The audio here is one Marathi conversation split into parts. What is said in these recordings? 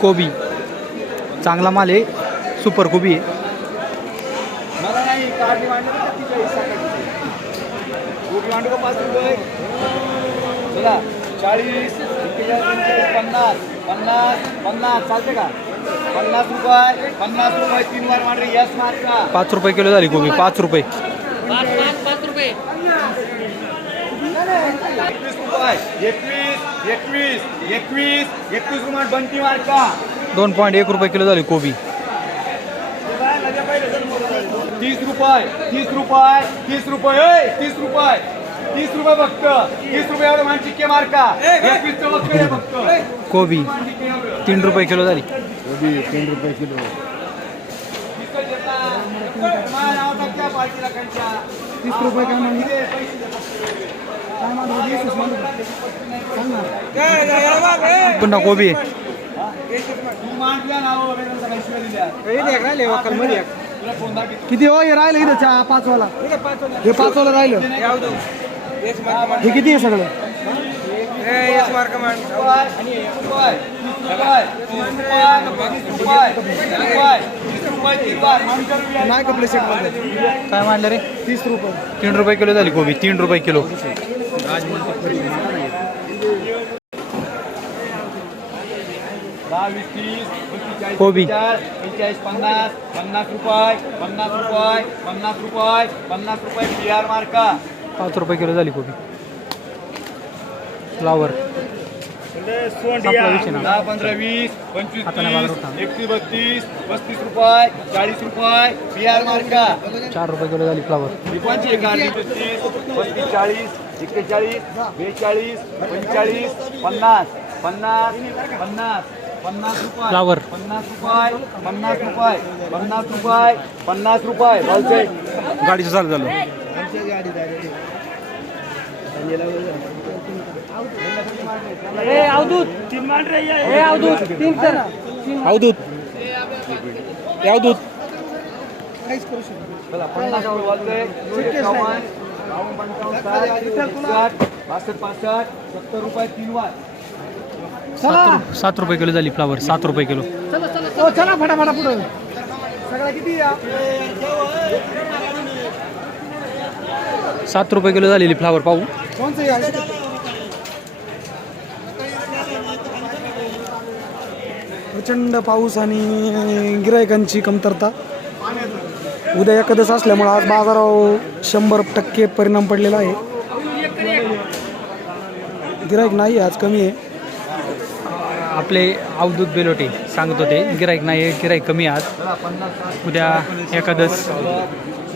कोबी. चांगला माल आहे. सुपर कोबी आहे. पाच चाळीस पन्नास पन्नास पन्नास चालते का? पन्नास रुपये पन्नास रुपये तीन वार यस पाच रुपये किलो झाली कोबी पाच रुपये. एकवीस रुपये. एकवीस एकवीस एकवीस एकवीस रुपये बंटी मार दोन पॉईंट एक रुपये किलो झाली कोबी तीस रुपये तीस रुपये तीस रुपये तीस रुपये तीस रुपये फक्त तीस रुपये एवढं मान चिक्के मार एकवीस फक्त कोबी तीन रुपये किलो झाली कोबी तीन रुपये किलो तीस रुपये काय म्हणजे पुन्हा कोबी. किती हो हे राहिलं इथं चहा पाच वाला हे पाच वाला राहिलं. हे किती आहे सगळं. नाही कपडे सेट काय मांडलं रे? तीस रुपये. तीन रुपये किलो झाली कोबी तीन रुपये किलो. दहा, वीस, तीस, कोबी. पंचेचाळीस, पन्नास पन्नास रुपये पन्नास रुपये पन्नास रुपये पन्नास रुपये आर मार्का पाच रुपये किलो झाली कोबी फ्लावर दहा पंधरा वीस पंचवीस तीस. एकतीस बत्तीस पस्तीस रुपये चाळीस रुपये आर मार्का. चार रुपये किलो झाली फ्लावर पस्तीस चाळीस एक्केचाळीस बेचाळीस पंचेचाळीस पन्नास पन्नास पन्नास पन्नास रुपये. पन्नास रुपये पन्नास रुपये पन्नास रुपये पन्नास रुपये बोलते गाडीचं चालू झालं अवधूत. अवधूत. बोलते एकावन्न बावन्न, पंचावन्न, साठ, साठ, पासष्ट सत्तर रुपये तीन वार सात सात रुपये किलो झाली फ्लावर. सात रुपये किलो. चला फटाफटा पुढं. सगळा किती सात रुपये किलो झालेली फ्लावर पाहू. कोणचं? प्रचंड पाऊस आणि गिरायकांची कमतरता. उद्या एकादश असल्यामुळं आज बाजारावर शंभर टक्के परिणाम पडलेला आहे. गिराईक नाही आज कमी आहे. आपले अवधूत बेलोटे सांगत होते गिराईक नाही गिराईक कमी आहे आज. उद्या एकादश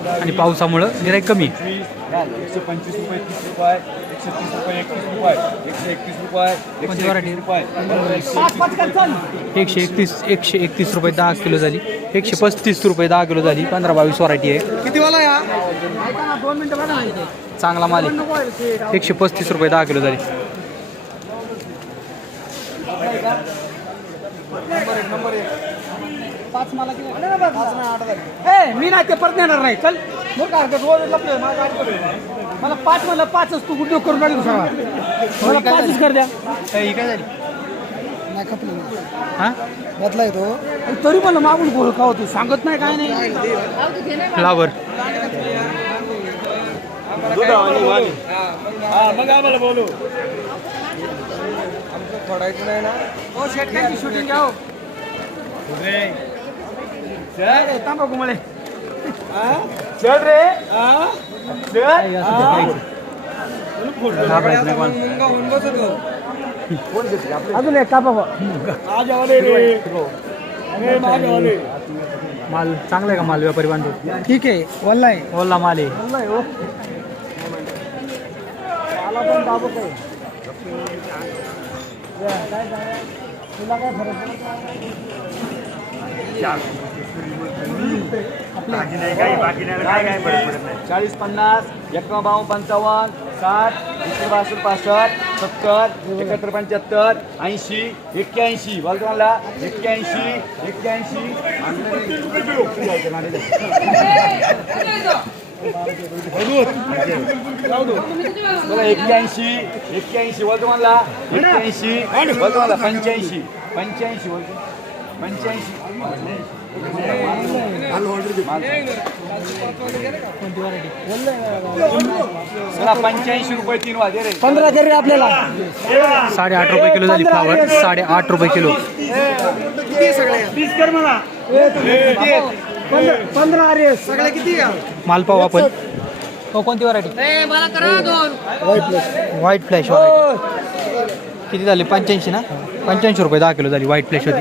आणि पावसामुळं गिराईक कमी. एकशे पंचवीस रुपये तीस रुपये एकशे तीस रुपये एकतीस रुपये एकशे एकतीस रुपये एकशे variety? एकतीस रुपये. एकशे एकतीस एकशे एकतीस रुपये दहा किलो झाली. एकशे पस्तीस रुपये दहा किलो झाली. पंधरा बावीस व्हरायटी आहे. किती वाला या. चांगला माल आहे. एकशे पस्तीस रुपये दहा किलो झाली. पाच मला किती? पाच नाही, आठ झाले. ए, मी नाही ते परत नेणार नाही. चल. मग काय हरकत, रोज लपलोय, मला. मला पाच म्हणलं पाचच तू उद्योग करून राहिली सगळा. मला पाचच कर द्या. ही काय झाली? नाही खपली हां? बदलाय तो. तरी मला मागून बोल का होतो सांगत नाही काय नाही. फ्लावर हा मग आम्हाला बोलू हो शेटकांची शूटिंग घ्या हो. ए, तांबाखू मळे चल रे चल. अजून एक का बाबा माझ्यावाले रे अरे माझ्यावाले माल चांगला आहे का माल व्यापारी बांधव ठीक आहे माल आहे वल्लाय हो मला काय तुला काय फरक चाळीस पन्नास एकावन्न बावन्न पंचावन्न साठ एकशे बासष्ट पासष्ट सत्तर एकाहत्तर पंच्याहत्तर ऐंशी एक्क्याऐंशी. बोलतो मला एक्क्याऐंशी एक्क्याऐंशी. एक्क्याऐंशी एक्क्याऐंशी. बोलतो मला एक्क्याऐंशी. बोलतो मला पंच्याऐंशी. पंच्याऐंशी बोलतो पंच्याऐंशी रुपये तीन वाजे रे. पंधरा दे रे आपल्याला. साडेआठ रुपये किलो झाली फ्लावर साडेआठ रुपये किलो. पंधरा पंधरा अरे. सगळे किती माल पाहू आपण. हो कोणती व्हरायटी व्हाईट फ्लॅश किती झाली? पंच्याऐंशी ना? पंच्याऐंशी रुपये दहा किलो झाली व्हाईट फ्लॅश होती.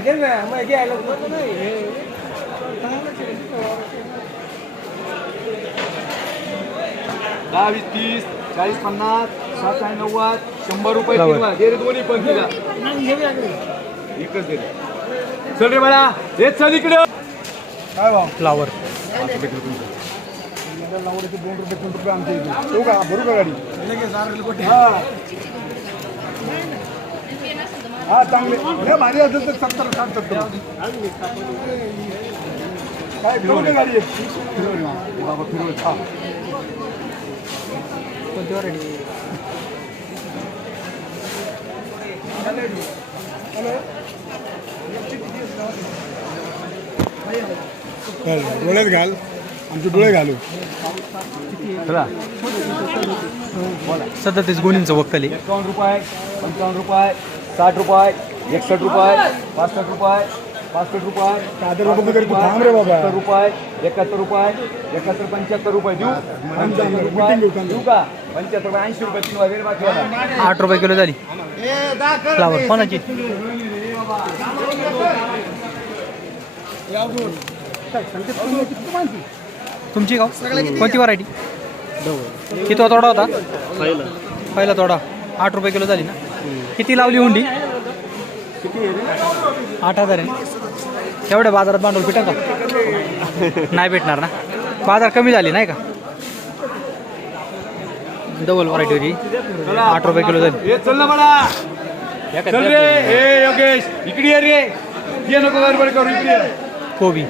दहा वीस तीस चाळीस पन्नास सात आणि नव्वद शंभर रुपये. तीन दोन्ही पण एकच दे रे. चल रे बाळा हे चल इकडं. काय भाव? फ्लावर हा. चांगले. हे भारी असेल तर सत्तर साठ सत्तर. काय फिरवली गाडी? बाबा फिरवली. हा. कोणती व्हरायटी डोळ्यात घाल. आमचे डोळे घालू. चला. सदतीस गुणींचं वक्कल आहे. एकावन्न रुपये पंचावन्न रुपये. साठ रुपये एकसष्ट रुपये पासष्ट रुपये पासष्ट रुपये. सत्तर रुपये एकाहत्तर रुपये एकाहत्तर पंच्याहत्तर रुपये देऊ. पंच्याहत्तर रुपये. देऊ का? पंच्याहत्तर रुपये ऐंशी रुपये तीन वाजेल बाकी वाला. आठ रुपये किलो झाली. फ्लावर कोणाची? तुमची गाव? कोणती व्हरायटी किती तोडा होता? पहिला तोडा. आठ रुपये किलो झाली ना. किती लावली हुंडी आठ हजार आहे तेवढ्या बाजारात भांडवल भेटेल का नाही भेटणार ना बाजार कमी झाली नाही का डबल व्हरायटी होती आठ रुपये किलो झाली ए, चल ना मला चल रे ए योगेश इकडे ये रे ये नको गडबड करू इकडे ये. कोबी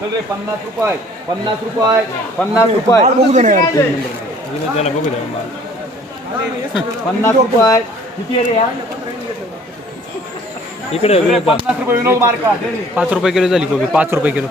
चल रे पन्नास रुपये पन्नास रुपये पन्नास रुपये बघू दे ना यार तीन नंबर. पन्नास रुपये. किती रे इकडे पन्नास रुपये विनोद मार्का. पाच रुपये किलो झाली कोबी पाच रुपये किलो.